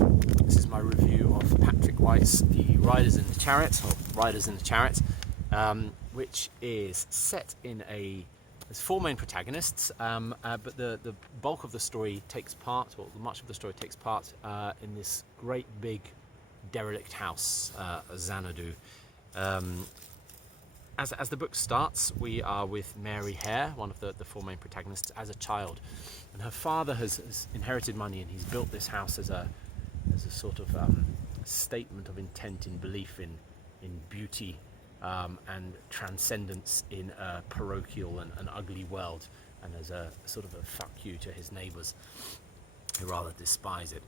This is my review of Patrick White's The Riders in the Chariot, or Riders in the Chariot, which is set in there's four main protagonists, but the bulk of the story takes part, or much of the story takes part, in this great big derelict house, Xanadu. As the book starts, we are with Mary Hare, one of the four main protagonists, as a child, and her father has inherited money, and he's built this house as a sort of statement of intent in belief in beauty and transcendence in a parochial and ugly world, and as a sort of a fuck you to his neighbours who rather despise it.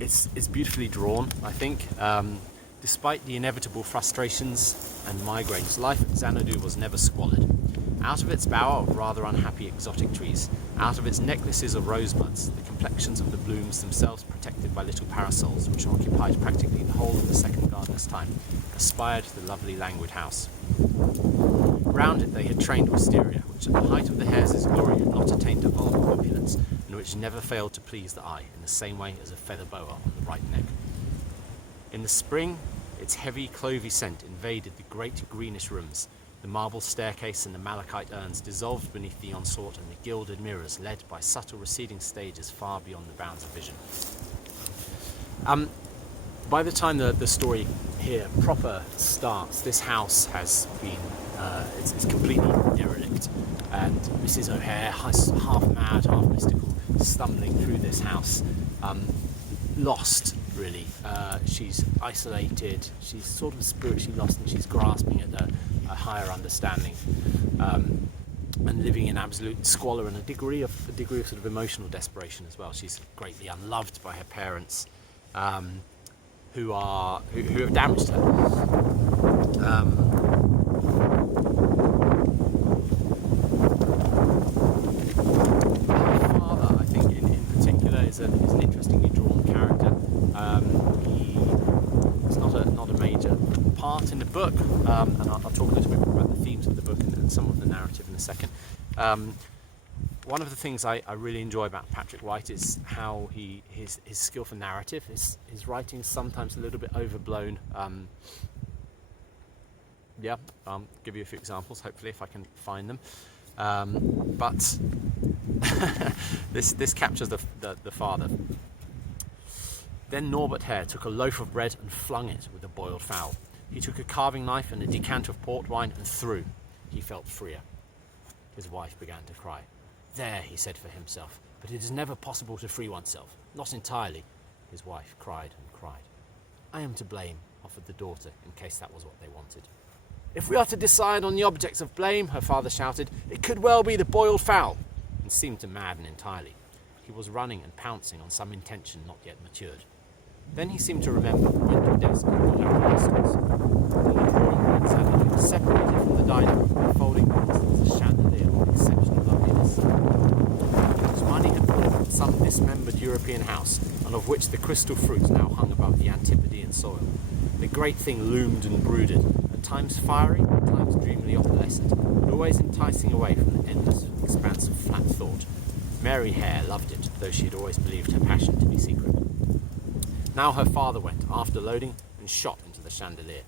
It's beautifully drawn, I think. Despite the inevitable frustrations and migraines, life at Xanadu was never squalid. Out of its bower of rather unhappy exotic trees, out of its necklaces of rosebuds, the complexions of the blooms themselves protected by little parasols, which occupied practically the whole of the second gardener's time, aspired the lovely languid house. Round it they had trained wisteria, which at the height of the hares' glory had not attained to vulgar opulence, and which never failed to please the eye, in the same way as a feather boa on the right neck. In the spring, its heavy clovey scent invaded the great greenish rooms. The marble staircase and the malachite urns dissolved beneath the onslaught, and the gilded mirrors led by subtle receding stages far beyond the bounds of vision. By the time the story here proper starts, this house has been it's completely derelict, and Mrs. O'Hare, half mad, half mystical, stumbling through this house, lost really. She's isolated, she's sort of spiritually lost, and she's grasping at a higher understanding, and living in absolute squalor and a degree of sort of emotional desperation as well. She's greatly unloved by her parents, who have damaged her. Her father, I think, in particular, is an interestingly drawn character. He's not a major part in the book, and I'll talk a little bit more about the themes of the book and some of the narrative in a second. One of the things I really enjoy about Patrick White is how his skill for narrative. His writing is sometimes a little bit overblown. I'll give you a few examples, hopefully, if I can find them. But this captures the father. Then Norbert Hare took a loaf of bread and flung it with a boiled fowl. He took a carving knife and a decanter of port wine and threw. He felt freer. His wife began to cry. "There," he said for himself, "but it is never possible to free oneself. Not entirely." His wife cried and cried. "I am to blame," offered the daughter, in case that was what they wanted. "If we are to decide on the objects of blame," her father shouted, "it could well be the boiled fowl," and seemed to madden entirely. He was running and pouncing on some intention not yet matured. Then he seemed to remember, went to a desk and got out the pistols. In the drawing room at Xanadu, separated from the dining room by folding doors, there was a chandelier of exceptional loveliness. Whose money had bought from some dismembered European house, and of which the crystal fruit now hung above the Antipodean soil. The great thing loomed and brooded, at times fiery, at times dreamily opalescent, but always enticing away from the endless expanse of flat thought. Mary Hare loved it, though she had always believed her passion to be secret. Now her father went, after loading, and shot into the chandelier.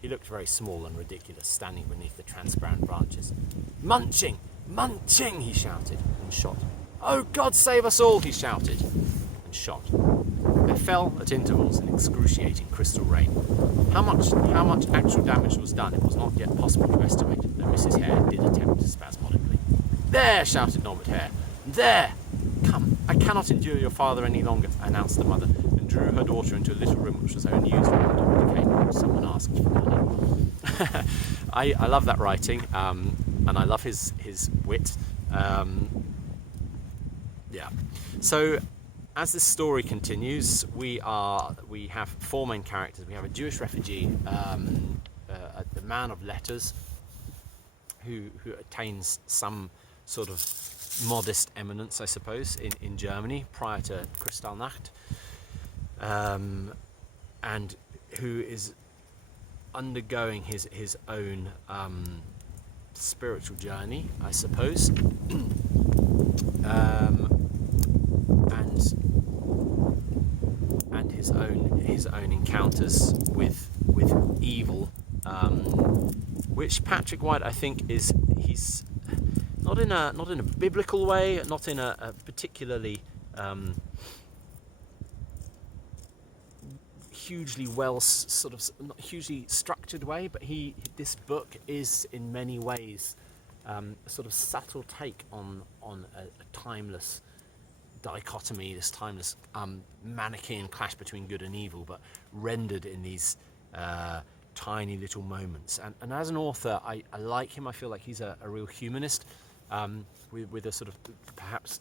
He looked very small and ridiculous, standing beneath the transparent branches. "Munching! Munching!" he shouted, and shot. "Oh, God save us all!" he shouted, and shot. There fell, at intervals, an excruciating crystal rain. How much actual damage was done it was not yet possible to estimate, though Mrs. Hare did attempt spasmodically. "There!" shouted Norbert Hare. "There! Come, I cannot endure your father any longer," announced the mother, and drew her daughter into a little room which was only used when the doctor came and someone asked for money. I love that writing, and I love his wit. So as this story continues, we have four main characters. We have a Jewish refugee, a man of letters, who attains some sort of modest eminence, I suppose, in Germany prior to Kristallnacht, and who is undergoing his own spiritual journey, I suppose, and his own encounters with evil, which Patrick White, I think, he's not in a biblical way, not in a particularly hugely sort of not hugely structured way, but this book is in many ways a sort of subtle take on a timeless dichotomy, this timeless Manichaean clash between good and evil, but rendered in these tiny little moments. And as an author, I like him. I feel like he's a real humanist, with a sort of perhaps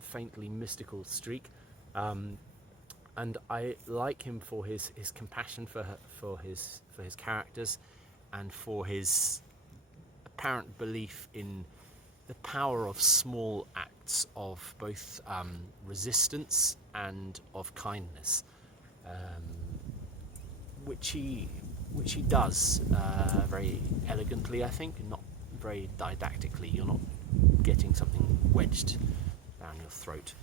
faintly mystical streak. And I like him for his compassion for his characters, and for his apparent belief in the power of small acts of both resistance and of kindness, which he does very elegantly, I think, and not very didactically. You're not getting something wedged down your throat.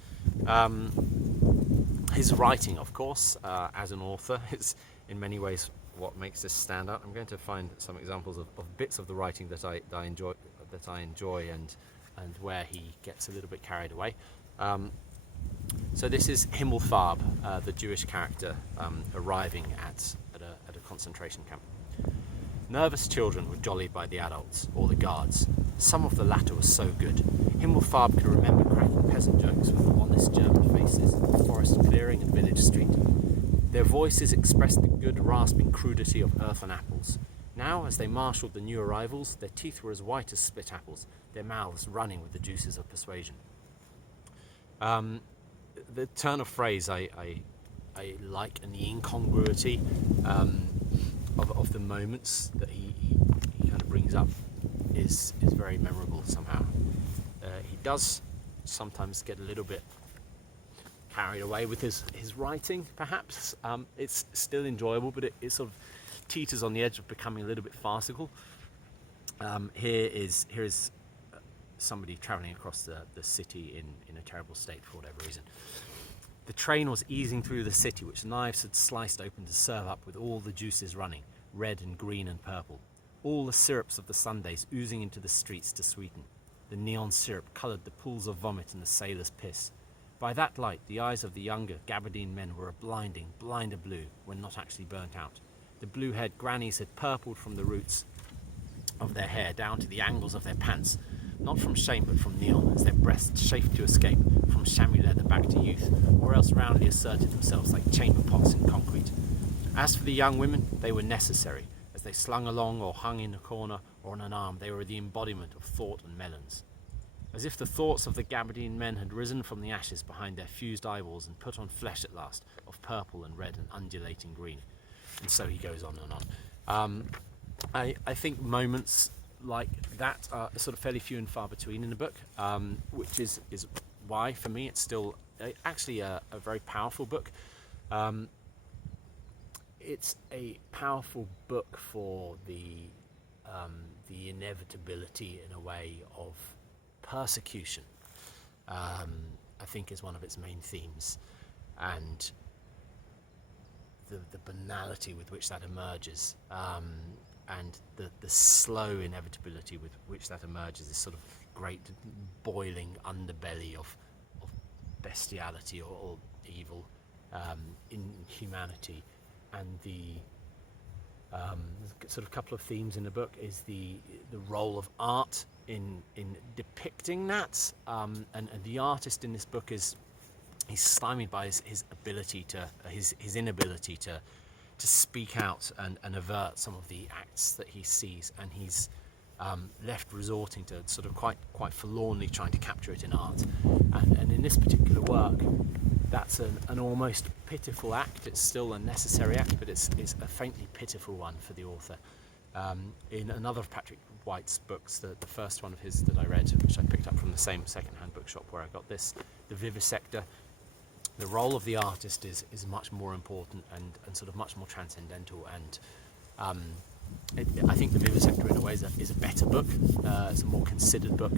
His writing, of course, as an author, is in many ways what makes this stand out. I'm going to find some examples of bits of the writing that I enjoy, and where he gets a little bit carried away. So this is Himmelfarb, the Jewish character arriving at a concentration camp. Nervous children were jollied by the adults, or the guards. Some of the latter were so good. Himmelfarb could remember cracking peasant jokes with honest German faces in the forest clearing and village street. Their voices expressed the good rasping crudity of earthen apples. Now, as they marshalled the new arrivals, their teeth were as white as split apples, their mouths running with the juices of persuasion. The turn of phrase I like, and the incongruity of the moments that he kind of brings up is very memorable somehow. He does sometimes get a little bit carried away with his writing, perhaps. It's still enjoyable, but it sort of teeters on the edge of becoming a little bit farcical. Here is somebody travelling across the city in a terrible state for whatever reason. The train was easing through the city, which knives had sliced open to serve up, with all the juices running, red and green and purple. All the syrups of the sundaes oozing into the streets to sweeten. The neon syrup coloured the pools of vomit and the sailors' piss. By that light, the eyes of the younger Gabardine men were a blinder blue, when not actually burnt out. The blue-haired grannies had purpled from the roots of their hair down to the angles of their pants, not from shame but from neon, as their breasts chafed to escape, from chamois leather back to youth, or else roundly asserted themselves like chamber pots in concrete. As for the young women, they were necessary. As they slung along or hung in a corner or on an arm, they were the embodiment of thought and melons. As if the thoughts of the Gabardine men had risen from the ashes behind their fused eyeballs and put on flesh at last, of purple and red and undulating green. And so he goes on and on. I think moments like that are sort of fairly few and far between in the book, which is why, for me, it's still actually a very powerful book. It's a powerful book for the inevitability, in a way, of persecution. I think is one of its main themes, and the banality with which that emerges, and the slow inevitability with which that emerges, this sort of great boiling underbelly of bestiality or evil in humanity. And the sort of couple of themes in the book is the role of art in depicting that, and the artist in this book he's stymied by his inability to speak out and avert some of the acts that he sees, and he's left resorting to sort of quite forlornly trying to capture it in art. And in this particular work, that's an almost pitiful act. It's still a necessary act, but it's a faintly pitiful one for the author. In another of Patrick White's books, the first one of his that I read, which I picked up from the same second-hand bookshop where I got this, The Vivisector, the role of the artist is much more important and sort of much more transcendental, and I think The Vivisector in a way is a better book. It's a more considered book,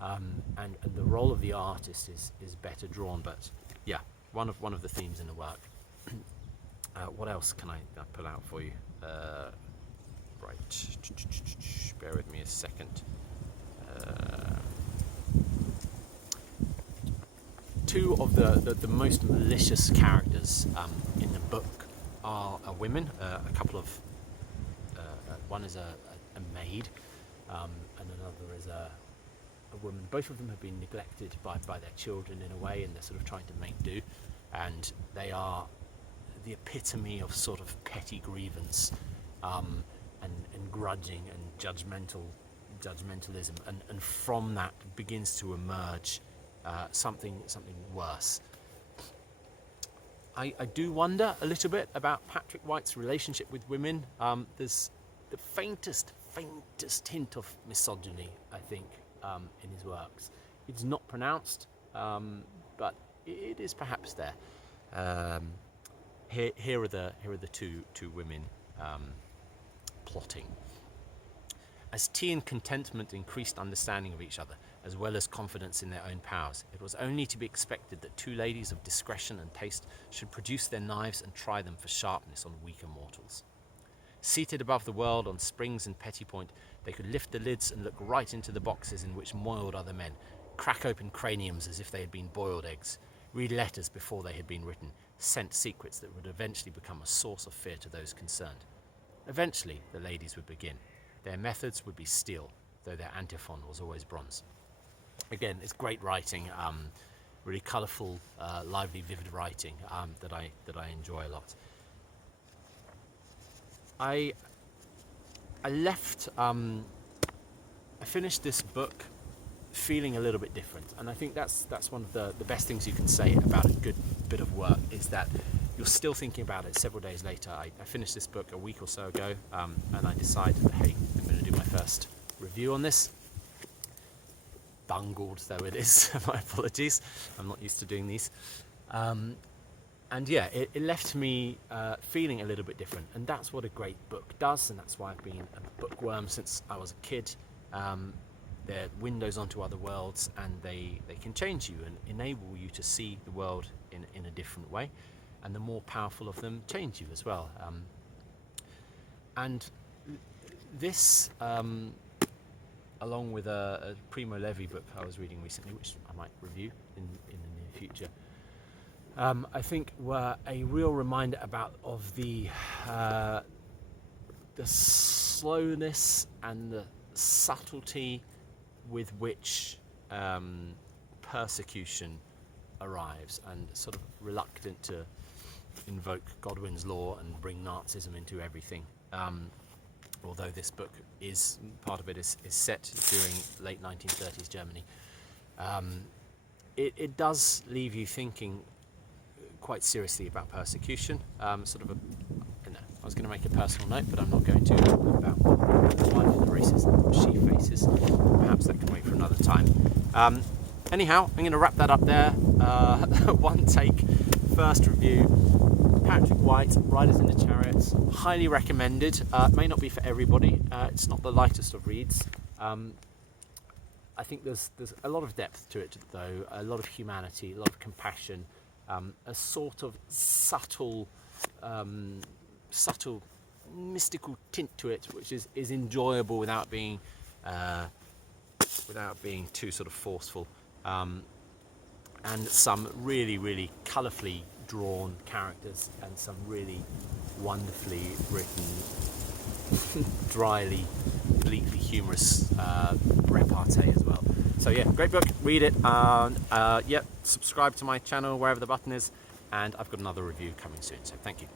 and the role of the artist is better drawn. But yeah, one of the themes in the work. What else can I pull out for you? Right, bear with me a second. Two of the most malicious characters in the book are women. A couple of one is a maid, and another is a woman. Both of them have been neglected by their children in a way, and they're sort of trying to make do. And they are the epitome of sort of petty grievance, and grudging and judgmentalism, and from that begins to emerge something worse. I do wonder a little bit about Patrick White's relationship with women. There's the faintest hint of misogyny, I think, in his works. It's not pronounced, but it is perhaps there. Here are the two women plotting. As tea and contentment increased understanding of each other, as well as confidence in their own powers, it was only to be expected that two ladies of discretion and taste should produce their knives and try them for sharpness on weaker mortals. Seated above the world on springs and petty point, they could lift the lids and look right into the boxes in which moiled other men, crack open craniums as if they had been boiled eggs, read letters before they had been written, scent secrets that would eventually become a source of fear to those concerned. Eventually, the ladies would begin. Their methods would be steel, though their antiphon was always bronze. Again, it's great writing, really colourful, lively, vivid writing that I enjoy a lot. I finished this book feeling a little bit different, and I think that's one of the best things you can say about a good bit of work, is that you're still thinking about it several days later. I finished this book a week or so ago, and I decided that, hey, I'm going to do my first review on this. Bungled though it is, my apologies, I'm not used to doing these. And yeah, it left me feeling a little bit different, and that's what a great book does, and that's why I've been a bookworm since I was a kid. They're windows onto other worlds, and they can change you and enable you to see the world in a different way, and the more powerful of them change you as well. And this, along with a Primo Levi book I was reading recently, which I might review in the near future, I think were a real reminder of the slowness and the subtlety with which persecution arrives, and sort of reluctant to invoke Godwin's law and bring Nazism into everything. Although this book is, part of it is set during late 1930s Germany. It does leave you thinking quite seriously about persecution. I was going to make a personal note, but I'm not going to, about the life and the racism she faces. Perhaps that can wait for another time. Anyhow, I'm going to wrap that up there. One take, first review. Patrick White, Riders in the Chariots, highly recommended. May not be for everybody. It's not the lightest of reads. I think there's a lot of depth to it, though. A lot of humanity, a lot of compassion, a sort of subtle, mystical tint to it, which is enjoyable without being too sort of forceful. And some really, really colourfully drawn characters, and some really wonderfully written, dryly, bleakly humorous repartee as well. So yeah, great book, read it. Subscribe to my channel wherever the button is, and I've got another review coming soon, so thank you.